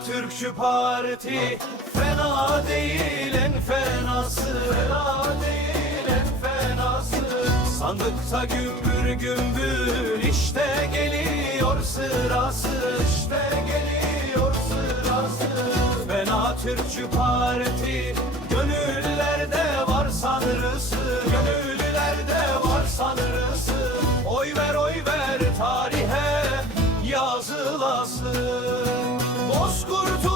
Türkçü parti. Fena değil en fenası. Fena değil en fenası. Sandıkta gümbür gümbür işte geliyor sırası. İşte geliyor sırası. Fena Türkçü parti. Gönüllerde var sanırısı. Gönüllerde var sanırısı. Oy ver oy ver tarihe yazılası bozkurtu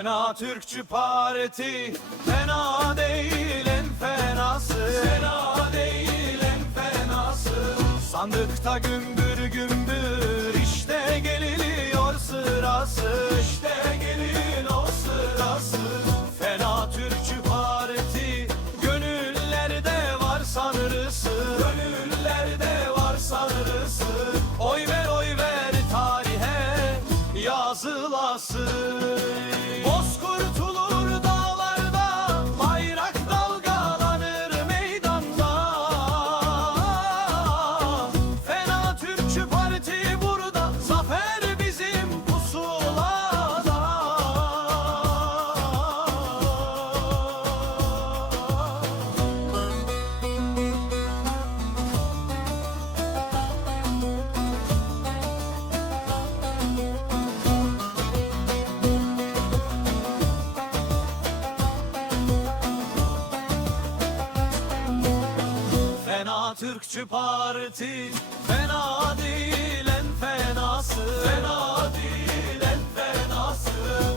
Fena Türkçü parti Fena değil en fenası. Fena değil en fenası. Sandıkta gümbür gümbür işte geliliyor sırası. İşte Atatürkçü Parti Fena değil en fenası. Fena değil en fenası.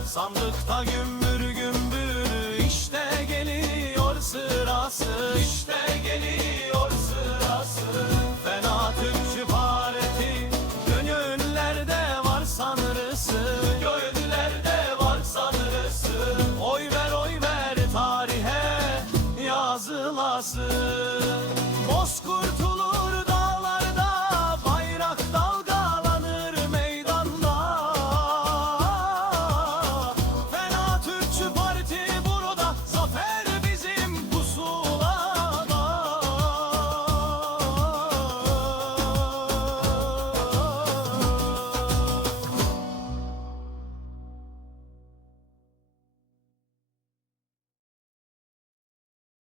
Sandıkta gümbür gümbür işte geliyor sırası. İşte geliyor sırası. Fena Türkçü Parti Gönüllerde var sanırısı. Gönüllerde var sanırısı. Oy ver oy ver tarihe yazılası kurtulur.